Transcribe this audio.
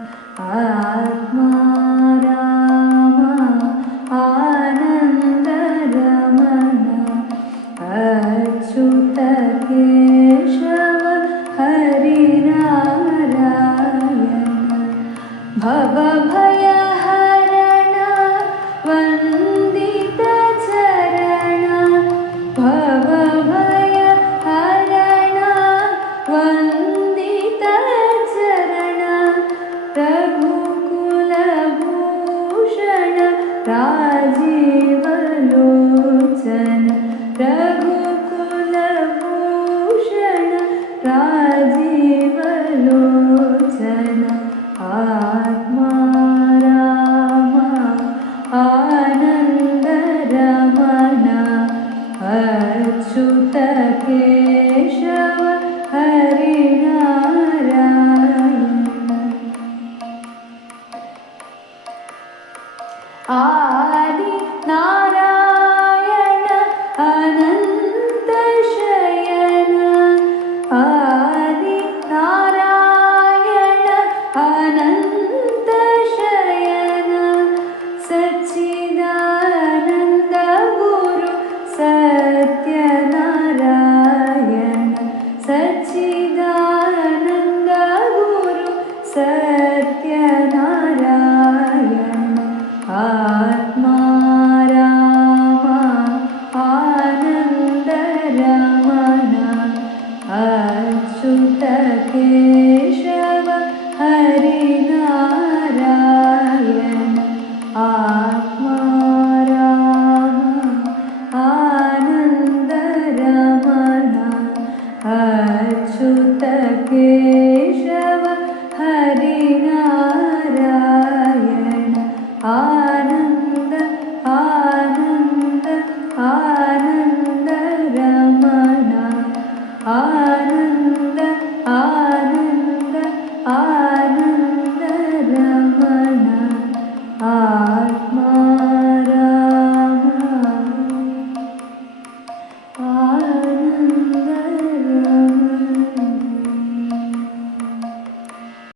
आत्मा राम आनन्दरमण अच्युत केशव हरिनारायण भवभयहरण वन्दितचरण भवभयहरण राजीवलोचन रघुकुलभूषण राजीवलोचन 啊，来。केशव हरिनारायण नाराय आत्मा आनन्द रमणा अचुतके